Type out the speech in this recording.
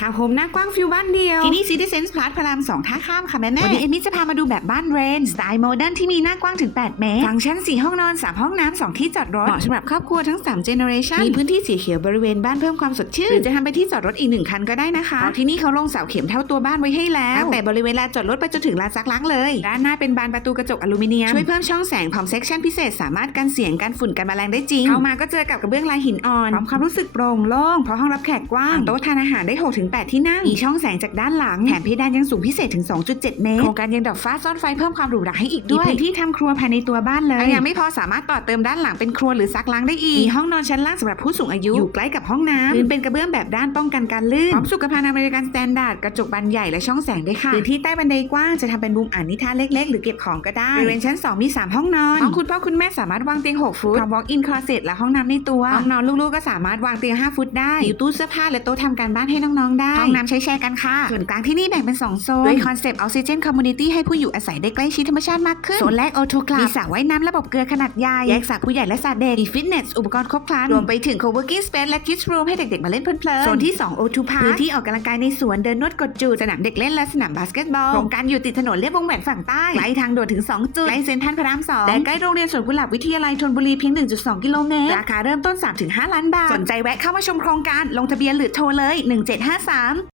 ทาวน์โฮมหน้ากว้างฟิวบ้านเดียว ที่นี่ Citizens Plus พระรามสองท่าข้ามค่ะแม่แม่วันนี้เอมิจะพามาดูแบบบ้านเรนสไตล์โมเดิร์นที่มีหน้ากว้างถึง 8 เมตร ฟังก์ชัน 4 ห้องนอน 3 ห้องน้ำ 2 ที่จอดรถ เหมาะสำหรับครอบครัวทั้ง 3 เจเนอเรชันมีพื้นที่สีเขียวบริเวณบ้านเพิ่มความสดชื่น หรือจะทำไปที่จอดรถอีกหนึ่งคันก็ได้นะคะเพราะที่นี่เขาลงเสาเข็มเท่าตัวบ้านไว้ให้แล้วตั้งแต่บริเวณลานจอดรถไปจนถึงลานซักล้างเลยด้านหน้าเป็นบานประตูกระจกอลูมิเนียมช่วยเพิ่มช่องแสงพร้อมเซ็กชันพิเศษสามารถกันเสียงกันฝุ่นกันแมลงได้จริงเข้ามาก็เจอกับกระเบื้องลายหินอ่อนพร้อมความรู้สึกโปร่งโล่งเพราะห้องรับแขกกว้างโต๊ะทานอาหารได้6-8ที่นั่ง มีช่องแสงจากด้านหลัง แถมเพดานยังสูงพิเศษถึง 2.7 เมตร โครงการยังดอกฟ้าซ่อนไฟเพิ่มความหรูหราให้อีกด้วย มีพื้นที่ทำครัวภายในตัวบ้านเลย ยังไม่พอสามารถต่อเติมด้านหลังเป็นครัวหรือซักล้างได้อีก มีห้องนอนชั้นล่างสำหรับผู้สูงอายุ อยู่ใกล้กับห้องน้ำพื้นเป็นกระเบื้องแบบด้านป้องกันการลื่น พร้อมสุขภัณฑ์อเมริกันสแตนดาร์ดกระจกบานใหญ่และช่องแสงด้วยค่ะพื้นที่ใต้บันไดกว้างจะทำเป็นมุมอ่านนิทานเล็ก ๆ หรือเก็บของก็ได้บริเวณชั้น 2 มี 3 ห้องนอนห้องคุณพ่อคุณแม่สามารถวางเตียง 6 ฟุตพร้อม walk in closet และห้องน้ำในตัวห้องนอนลูกๆก็สามารถวางเตียง 5 ฟุตได้มีตู้เสื้อผ้าและโต๊ะทำการบ้านให้น้องๆได้ห้องน้ำใช้แชร์กันค่ะ ส่วนกลางที่นี่แบ่งเป็น 2 โซน ด้วยคอนเซปต์ Oxygen Community ให้ผู้อยู่อาศัยได้ใกล้ชิดธรรมชาติมากขึ้น โซนแรก O2 Club มีสระว่ายน้ำระบบเกลือขนาดใหญ่ แยกสระผู้ใหญ่และสระเด็ก มีฟิตเนส อุปกรณ์ครบครัน รวมไปถึง co-working space และ kids room ให้เด็กๆมาเล่นเพลินๆ โซนที่2 O2 Park พื้นที่ออกกำลังกายในสวนเดินนวดกดจูดสนามเด็กเล่นและสนามบาสเกตบอลโครงการอยู่ติดถนนเลียบวงแหวนฝั่งใต้ใกล้ทางด่วนถึง 2 จุดใกล้เซ็นทรัลพระราม2และใกล้โรงเรียนสวนกุหลาบวิทยาลัยธนบุรีเพียง 1.2 กิโลเมตรราคาเริ่มต้น 3-5 ล้านบาทสนใจแวะเข้ามาชมโครงการลงทะเบียนหรือโทรเลย 1753 3